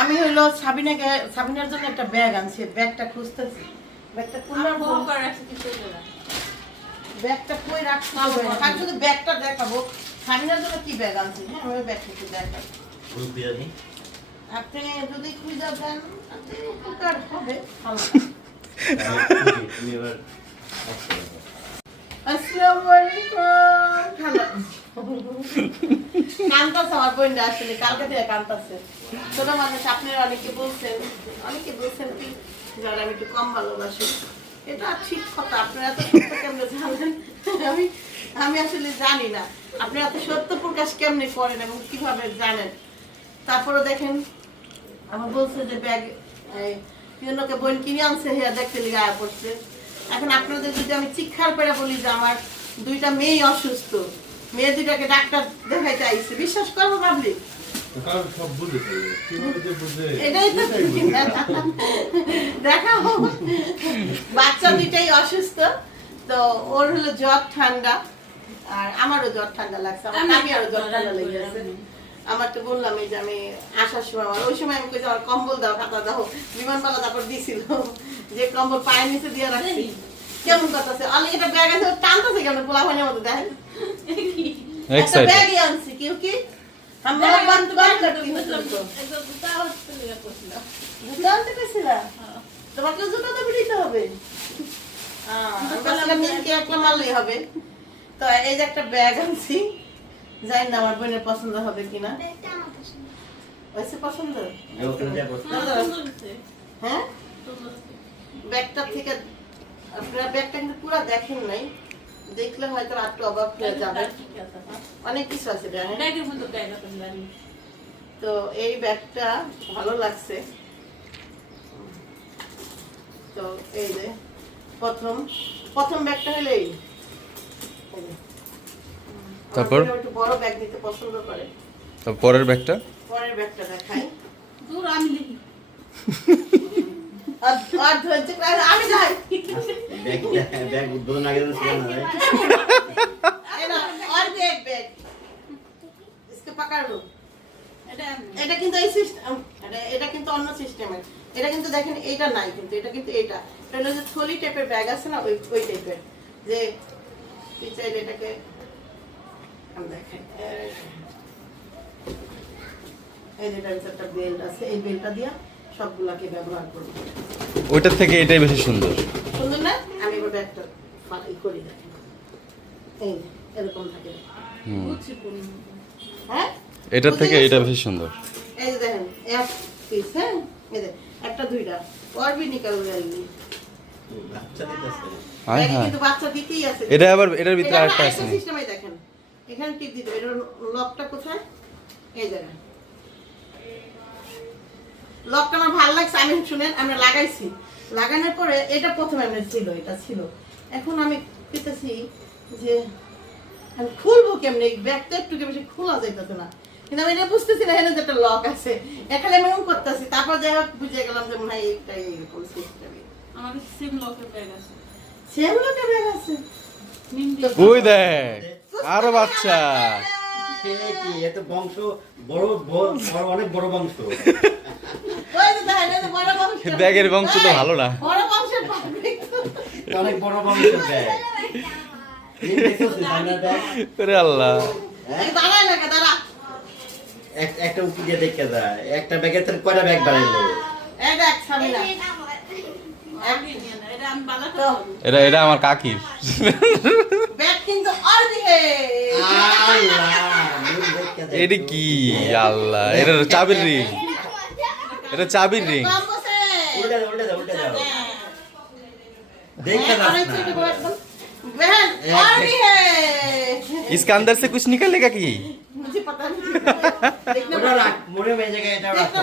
আমি হইলো সাবিনার জন্য একটা ব্যাগ আনছি, ব্যাগটা খুঁজতেছি। ব্যাগটা ব্যাগটা কই রাখছি? আর শুধু ব্যাগটা দেখাবো। সাবিনার জন্য কি ব্যাগ আনছি? হ্যাঁ, ওই ব্যাগটা একটু দেখাবো। আপনি যদি খুঁজে দেন উপকার হবে। আসসালামু আলাইকুম। কান্তাছে আমার বোনটা, আসলে কালকে থেকে কান্তাছে। ছোট মানুষ, আপনারা অনেকে বলছেন কি যারা আমি একটু কম ভালোবাসি। এটা ঠিক কথা, আপনারা এত সত্য কেমনে জানেন? আমি আসলে জানি না আপনি এত সত্য প্রকাশ কেমনে করেন এবং কিভাবে জানেন। তারপরে দেখেন আমার বলছে যে ব্যাগ অন্যকে বোন কিনে আনছে, হ্যাঁ দেখতে লিগে আয়া পড়ছে। এখন আপনাদের যদি আমি চিৎকার করে বলি যে আমার দুইটা মেয়ে অসুস্থ, মেয়ে দুইটাকে ডাক্তার দেখাইতে আইছে, বিশ্বাস করবো ভাবলি? দেখাবো। বাচ্চা দুইটাই অসুস্থ, তো ওর হলো জ্বর ঠান্ডা, আর আমারও জ্বর ঠান্ডা লাগছে, আমি আরো জ্বর ঠান্ডা লেগে গেছে। আমার তো বললাম এই যে আমি আসার সময় ওই সময় আমি কইছি আমার কম্বল দাও, খাতা দাও, বিমানবালা তারপর দিছিল যে কম্বল পায়ের নিচে দিয়ে রাখছি। কেমন কথা আছে অনেক, একটা ব্যাগ আছে টানতেছে কেমন পোলা ভাইয়ের মতো, দেখেন একটা ব্যাগই আনছি। কেউ কি আমরা বান্ধব করতে হতো, জুতা হচ্ছে লিয়া করছিল, জুতা আনতে কইছিলা? তোমাকে জুতা তো দিতে হবে। আমরা মিলকে একটা মারলেই হবে। তো এই যে একটা ব্যাগ আনছি, জানি না আমার বোনের পছন্দ হবে কিনা। পছন্দ? হ্যাঁ, ব্যাগটা থেকে আপনারা ব্যাগটা কিন্তু পুরো দেখেন নাই, দেখলে হয়তো একটু অবাক হয়ে যাবে। অনেক কিছু আছে ব্যাগের মধ্যে। তো এই ব্যাগটা ভালো লাগছে। তো এই যে প্রথম ব্যাগটা হলো এই। তারপর একটু বড় ব্যাগ নিতে পছন্দ করে। তো পরের ব্যাগটা দেখাই। দূর আমি দেখি। আর ধরতে পারে আমি যাই। ব্যাগ উদ্বোধন আগে তো ছিল না। এটা আর ব্যাগ इसके पकड़ लो। এটা কিন্তু এই সিস্টেম, এটা কিন্তু অন্য সিস্টেমের। এটা কিন্তু দেখেন এইটা নাই, কিন্তু এটা কিন্তু এটা হলো যে থলি টাইপের ব্যাগ আছে না, ওই টাইপের, যে চাইলে এটাকে দেখেন এই যে একটা বেল্ট আছে, এই বেল্টটা দিয়া সবগুলাকে ব্যবহার করব। ওইটার থেকে এটাই বেশি সুন্দর। সুন্দর না? আমি এবার ব্যাগটা ফাঁকি করি, দেখেন এই এরকম থাকে। হ্যাঁ, এটার থেকে এটা বেশি সুন্দর। এই যে দেখেন এক পিস, হ্যাঁ এই যে একটা দুইটা और भी निकल जाएगी। বাচ্চা দিতেছে, হ্যাঁ কিন্তু বাচ্চা দিতেই আছে। এটা আবার এটার ভিতরে আরেকটা আছে সিস্টেমে দেখেন, এখানে টিপ দিতে এর লকটা কোথায়? এই জায়গায় লকটা আমার ভালো লাগছে। আমি শুনেন আমরা লাগাইছি, লাগানোর পরে এটা প্রথমে এমনি ছিল, এটা ছিল। এখন আমি পেতেছি যে আমি খুলবো কেমনে, ব্যাগটা একটু বেশি খোলা যাইতেছে না, কিন্তু আমি এটা বুঝতেছি না এখানে যে একটা লক আছে। এখানে আমি এমন করতেছি, তারপর যাই হোক বুঝে গেলাম যে মনে হয় এইটাই এরকম সিস্টেমে। আমাদের সেম লকের ব্যাগ আছে, সেম লকের ব্যাগ আছে। ওই দেখ আরো বাচ্চা। কি এত বংশ বড় বড় অনেক বড় বংশ। ওই যে দেখেন বড় বংশ, ব্যাগের বংশ তো ভালো না, বড় বংশের অনেক বড় বংশের ব্যাগ। এই দেখো সামনে ব্যাগ। আরে আল্লাহ, এই দাঁড়ায় না দাঁড়া, একটা উকি দিয়ে দেখে যায়, একটা ব্যাগের থেকে কয়টা ব্যাগ বানাইলো। এই দেখ সামিনা, এটা আমার কাকির ব্যাগ কিন্তু আর দিহে। এটা কি আল্লাহ, এটা চাবির রিং, এটা চাবির রিং। উল্টা দাও উল্টা দাও উল্টা দাও, देखा ना बहन और भी है, इसके अंदर से कुछ निकलेगा कि? मुझे पता नहीं, देखना ওটা রাখ মোড়ে में जगह এটা রাখো,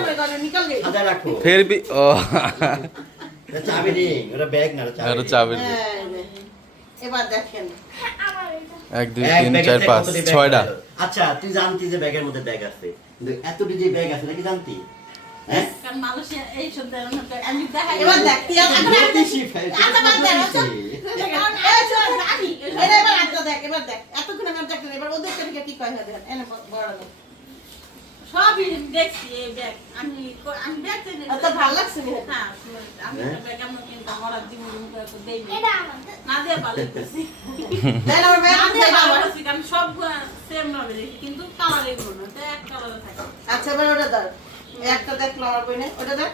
निकल गई আদা রাখো। फिर भी ओ এটা চাবি রিং, ওটা ব্যাগ না, ওটা এটা চাবি। চাবির রিং। এবার দেখেন 1 2 3 4 5 6টা। আচ্ছা তুই জানতি যে ব্যাগের মধ্যে ব্যাগ আছে, কিন্তু এতটি যে ব্যাগ আছে নাকি জানতি? হ্যাঁ কারণ মানুষে এই সব আমি দেখাই। এবার দেখ তুই আচ্ছা বাদ দে, জানি এবার আচ্ছা দেখ, এবার দেখ এতক্ষণ আমি দেখতে, এবার ওদের থেকে কি কয় হয় দেখেন, এনে বড় দেখ সবই দেখছি এই ব্যাগ আমি ব্যাগ কিনে তো ভালো লাগছে নি? হ্যাঁ আমি একটা ব্যাগ এমন কিনতে মরা জীবন করে তো দেই না দিয়ে ভালো লাগছে দেন আমার ব্যাগ না দিয়ে দেন ভালো আমার। লাগছে কারণ সব সেম ভাবে দেখি কিন্তু কালার এগুলো না তো এক কালারে থাকে আচ্ছা এবার ওটা দাও একটা দেখলো আমার বইনে ওটা দেখ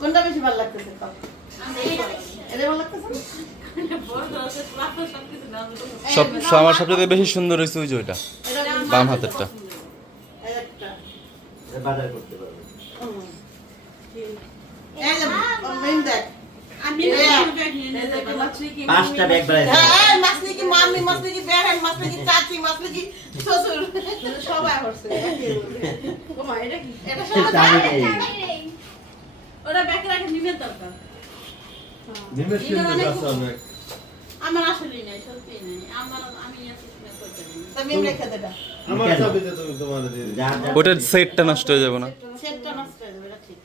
কোনটা বেশি ভালো লাগতেছে কও? এটা ভালো লাগতেছে না? সব আমার সবচেয়ে বেশি সুন্দর হয়েছে ওই যে ওইটা এটা বাম হাতেরটা এই একটা বাজার করতে পারবে। এই যে মেন দেখ আমি পাঁচটা ব্যাগ বাড়াইছে। হ্যাঁ মাসলি কি মাম্মি মাসলি কি বেহেন মাসলি কি চাচি মাসলি কি শ্বশুর সবাই হচ্ছে ওমা এটা কি এটা সব চাবি নেই। ওরা ব্যাগে রাখে নিমের দরকার নিমেষ কিন্তু গাছ অনেক। আমার আসলে নাই সত্যি নাই আমি এত শুনে করতে পারি না। তুমি রেখে দেটা আমার কেন? চাবিতে তুমি তোমার দিয়ে দিও। যার যার ওটার সেটটা নষ্ট হয়ে যাবে না সেটটা নষ্ট হয়ে যাবে এটা ঠিক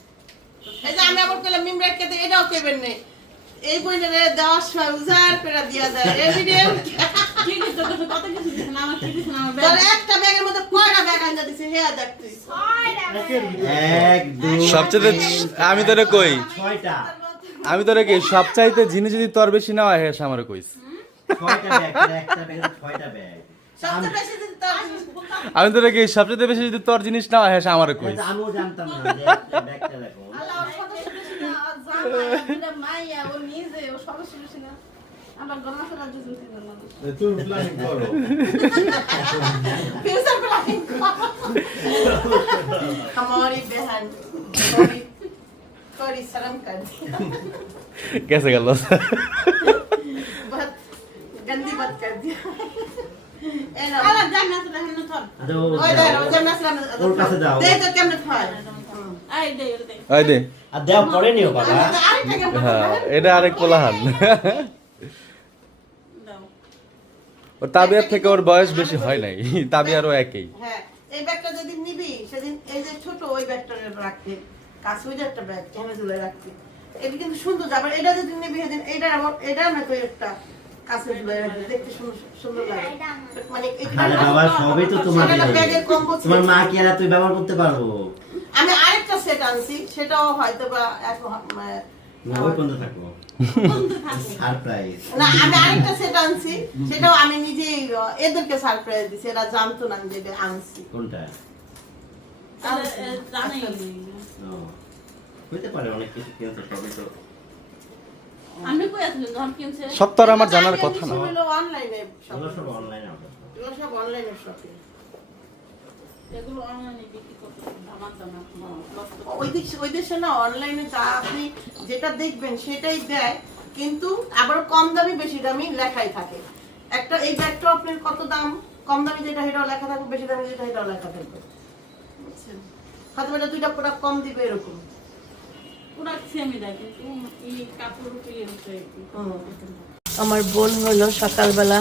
এই যে আমি আবার কইলাম মিম রেখে দে এটাও কইবেন না এই বইনে দেওয়ার সময় উজাড় করে দিয়া যায় এই ভিডিও ঠিকই তো কথা কত কিছু দিছেন আমার কি দিছেন আমার তোর ব্যাগ একটা ব্যাগের মধ্যে কয়টা ব্যাগ আনতে দিছে হে দেখ তুই এক দুই সবচেয়ে আমি তোরে কই ছয়টা আমি তোরে কি সবচাইতে জিনিস যদি তোর বেশি না হয় হ্যাঁ আমারে কইস ছয়টা ব্যাগ তোর একটা ব্যাগে ছয়টা ব্যাগ সবচেয়ে বেশি দিন তোর আমি তোরে কি সবচেয়ে বেশি যদি তোর জিনিস না হয় হ্যাঁ আমারে কইস আমিও জানতাম না যে একটা ব্যাগটা দেখো আল্লাহ ওর সদস্য বেশি না আর জামাই দুটা মাইয়া ও নিজে ও সদস্য বেশি না আমার গণনা করা দিতে না তুমি প্ল্যানিং করো। ফিউচার প্ল্যানিং हमारी बहन थोड़ी शर्म कर কেসে গেল बहुत गंदी बात कर दिया ए ना আলা জান না তো দেখেন না তোর আচ্ছা ওই দে জব নাসলাম ওর কাছে দাও। দে তো কেমনে খায় এই দে ওর দে ওই দে আর দেও পরে নিও বাবা আরেকটা কেমনে হ্যাঁ এটা আরেক কোলাহাল দাও ওর তাবিয়ার থেকে ওর বয়স বেশি হয় নাই তাবিয়ারও একই হ্যাঁ এই ব্যাগটা যেদিন নিবি সেদিন এই যে ছোট ওই ব্যাগটা রাখতে কাছে ওই যে একটা ব্যাগ কেন ঝুলে রাখতে এটা কিন্তু সুন্দর যাবে এটা যেদিন নিবি সেদিন এটা আমার এটা না তো একটা কাছে ঝুলে রাখতে দেখতে সুন্দর সুন্দর লাগে মানে আরে বাবা সবই তো তোমার সেটা ব্যাগের কম্বো ছিল। তোমার মা কি আর তুই ব্যবহার করতে পারবো আমি আরেকটা সেট আনছি সেটাও হয়তো বা না ওই পর্যন্ত থাকবো সারপ্রাইজ না আমি আরেকটা সেট আনছি সেটাও আমি নিজেই এদেরকে সারপ্রাইজ দিছি এরা জানতো না আমি যেটা আনছি কোনটা জানাই ও, হইতে পারে অনেক কিছু কিনতে সবই তো আমি কই আসলে যখন কিনছে সব তো আর আমার জানার কথা না অনলাইনে এগুলো সব অনলাইনে অর্ডার এগুলো সব অনলাইনে শপিং এগুলো অনলাইনে বিক্রি করতে আমার দাম ওই দেশে না অনলাইনে যা আপনি যেটা দেখবেন সেটাই দেয় কিন্তু আবার কম দামি বেশি দামি লেখাই থাকে একটা এই ব্যাগটা আপনার কত দাম কম দামি যেটা সেটাও লেখা থাকবে বেশি দামি যেটা সেটাও লেখা থাকবে বুঝছেন হয়তো এটা দুইটা প্রোডাক্ট কম দিবে এরকম পুরো সেমই দেয় কিন্তু এই কাপড় উপরে হচ্ছে আমার বোন হলো সকালবেলা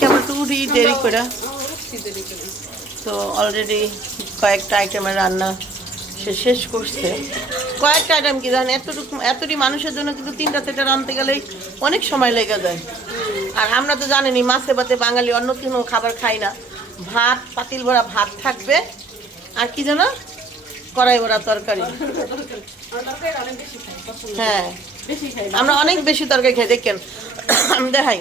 কেমন তো উঠি দেরি করে তো অলরেডি কয়েকটা আইটেমের রান্না সে শেষ করছে কয়েকটা আইটেম কি জানেন এতটি মানুষের জন্য কিন্তু 3টা 4টা রাঁধতে গেলেই অনেক সময় লেগে যায় আর আমরা তো জানেনই মাছে ভাতে বাঙালি অন্য কোনো খাবার খাই না ভাত পাতিল ভরা ভাত থাকবে আর কি জানো কড়াই ভরা তরকারি হ্যাঁ আমরা অনেক বেশি তরকারি খাই দেখেন আমি দেখাই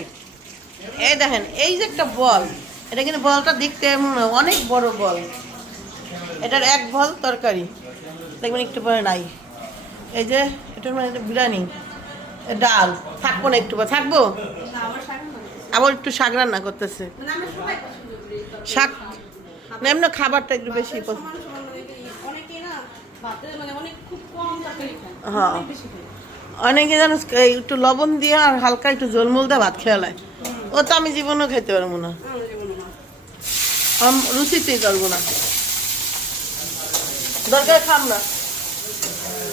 এই দেখেন এই যে একটা বল এটা কিন্তু বলটা দেখতে অনেক বড় বল এটার এক বল তরকারি দেখবেন একটু পরে নাই এই যে এটার মানে এটা বিরিয়ানি ডাল থাকবো না একটু থাকবো আবার একটু শাক রান্না করতেছে শাক না এমনি খাবারটা একটু বেশি হ্যাঁ অনেকে জানো একটু লবণ দিয়ে আর হালকা একটু জলমুল দিয়ে ভাত খেয়ালায় ও তো আমি জীবনেও খেতে পারবো না রুচিতেই করবো না দরকার খাম না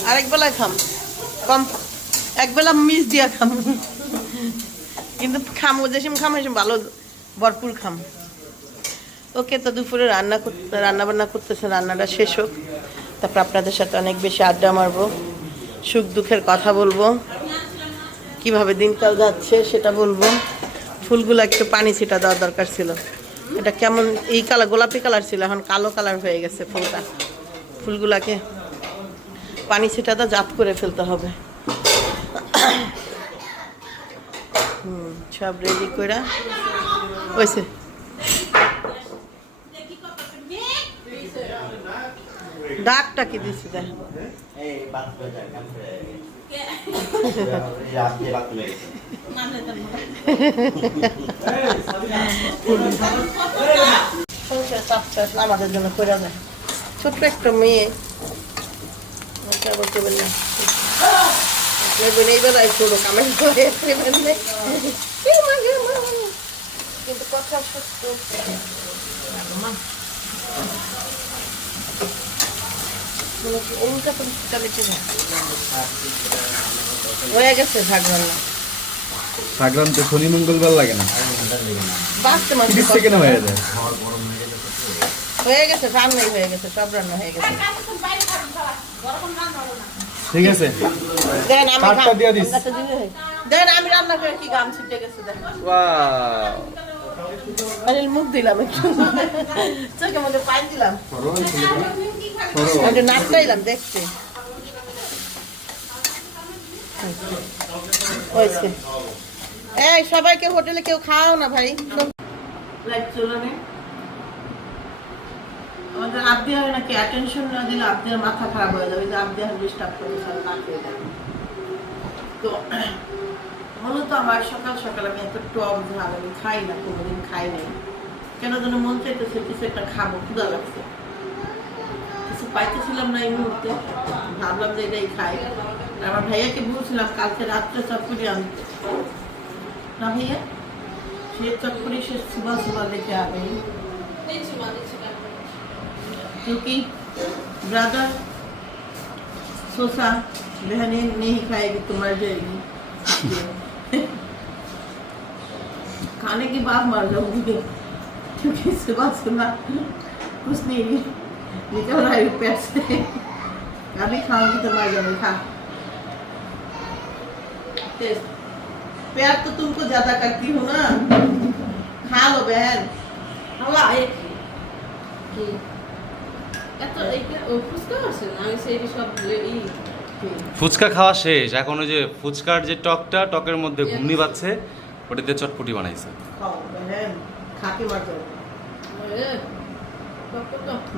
আরেক বেলায় খাম কম একবেলা মিস দিয়া খাম কিন্তু খামো যেসম খাম সেসম ভালো ভরপুর খাম ওকে তো দুপুরে রান্না বান্না করতেছে রান্নাটা শেষ হোক তারপর আপনাদের সাথে অনেক বেশি আড্ডা মারবো সুখ দুঃখের কথা বলবো কিভাবে দিনকাল যাচ্ছে সেটা বলবো ফুলগুলো একটু পানি ছিটা দেওয়ার দরকার ছিল এটা কেমন এই কালার গোলাপি কালার ছিল, এখন কালো কালার হয়ে গেছে ফুলটা। ফুলগুলাকে পানি ছিটাতে জাত করে ফেলতে হবে। সব রেডি করে হয়েছে। ডাকটা কি দিছি দেখ, এই বাত করে যায় কাম করে এই আপনি বাত করে গেছে আমাদের জন্য করে দেয়। ছোট্ট একটা মেয়ে বলতে পারলাম এই বেলায় ছোট কামেন্ট করে কিন্তু কথা সত্য। হয়ে গেছে ভাগ রান্না। সাগরান তো শনি মঙ্গলবার লাগে না, বাঁচতে মাঝে থেকে না হয়ে যায়। হয়ে গেছে, রান্নাই হয়ে গেছে, সব রান্না হয়ে গেছে। ঠিক আছে, দেন আমি ভাতটা দিয়ে দিস। দেন আমি রান্না করে কি গাম ছুটে গেছে দেন। ওয়াও, মানে মুখ দিলাম একটু, চোখে মধ্যে পানি দিলাম, একটু নাচটাইলাম দেখতে হয়েছে। এই সবাইকে হোটেলে কেউ খাওয়াও না ভাই। আমাদের আবদিয়ার নাকি অ্যাটেনশন না দিলে আবদিয়ার মাথা খারাপ হয়ে যাবে, যে আবদিয়ার ডিস্টার্ব করে সব না খেয়ে যাবে। তো মূলত আমার সকাল সকাল আমি এত টক ঝাল আমি খাই না, কোনোদিন খাই নাই। কেন যেন মন চাইতেছে কিছু একটা খাবো, ক্ষুধা লাগছে, কিছু পাইতেছিলাম না এই মুহূর্তে, ভাবলাম যে এটাই খাই। আমার ভাইয়াকে বলছিলাম কালকে রাত্রে চটপটি আনতে, না ভাইয়া সে চটপটি সে সুबह सुबह लेके आ गई, क्योंकि ब्रदर सोचा बहनें नहीं खाएगी तो मर जाएगी, खाने के बाद मर जाऊंगी, क्योंकि सुबह सुबह कुछ नहीं निकल रहा है पेट से, अभी खाऊंगी तो मर जाऊंगी। खा, प्यार तो तुमको ज्यादा करती हूँ ना, खा लो बहन। ফুচকা খাওয়া শেষ, এখন ওই যে ফুচকার যে টকটা, টকের মধ্যে ঘুমনি বাচ্ছে, ওটাতে চটপটি বানাইছে। खाओ बहन, खा के मर जाओ।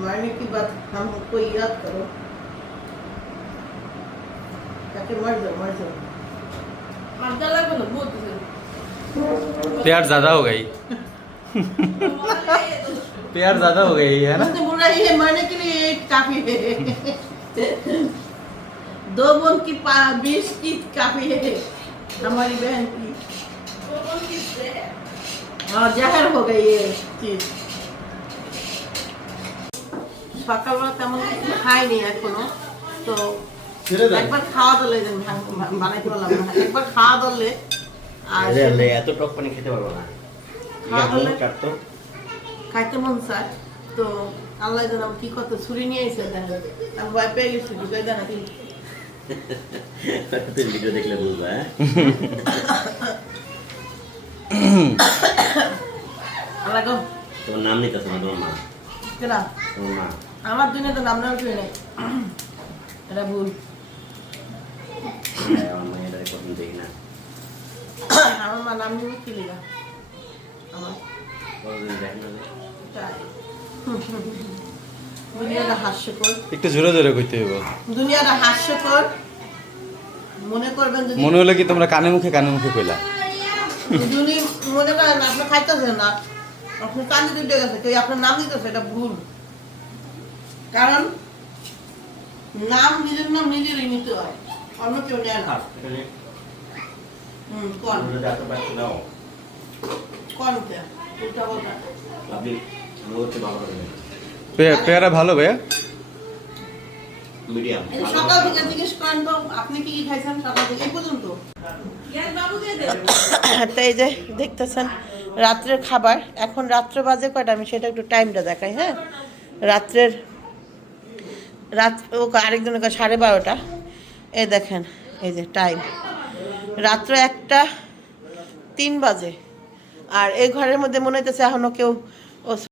मरने की बात हमको याद करो, ताकि मर जाओ मर जाओ। प्यार ज्यादा हो गई, प्यार ज्यादा हो गई है ना। मुझे बोल रही है मरने के लिए काफी है, 2 बोन की 20 की काफी है हमारी बहन की, और जहर हो गई ये चीज। সকালবেলা তেমন কিছু খাইনি এখনো, তো একবার খাওয়া দলে বানাইতে পারলাম না, একবার খাওয়া দলে আর এত টক পানি খেতে পারবো না, খাওয়া দলে খাইতে মন চায়। তো আল্লাহ জানে কি কত ছুরি নিয়ে এসে দেখেন, আমি ভয় পেয়ে গেছি, ঢুকাই দেয় না কিন্তু তুই ভিডিও দেখলে বুঝবা। আল্লাহ গো, তোমার নাম নিতেছে না তোমার মা, কেনা তোমার মা আমার দুনিয়া তো নাম নেওয়ার কেউ নেই, এটা ভুল। আমার মায়ের কখন দেখি না, আমার মা নাম নিয়ে কি লিগা আমার কতদিন দেখি না। তাই দুনিয়াটা হাস্যকর, একটু জোরে জোরে কইতে হইব। দুনিয়াটা হাস্যকর মনে করবেন যদি মনে হলো কি তোমরা কানে মুখে কইলা। যদি মনে করেন আপনি খাইতেছেন না, আপনি কানে দুটো গেছে, কেউ আপনার নাম দিতেছে, এটা ভুল। কারণ নাম নিজের নাম নিজেরই নিতে হয়, অন্য কেউ নেয় না। কোন কোন উল্টা বলটা পেয়ারা ভালো ভাইয়া, মিডিয়াম। সকাল থেকে জিজ্ঞেস করেন তো আপনি কি কি খাইছেন সকাল থেকে এই পর্যন্ত। তো এই যে দেখতেছেন রাত্রের খাবার, এখন রাত্র বাজে কয়টা আমি সেটা একটু টাইমটা দেখাই। হ্যাঁ, রাত্রের ও আরেকজনের 12:30, এই দেখেন এই যে টাইম, রাত্র 1:03 বাজে। আর এই ঘরের মধ্যে মনে হইতেছে এখনও কেউ ও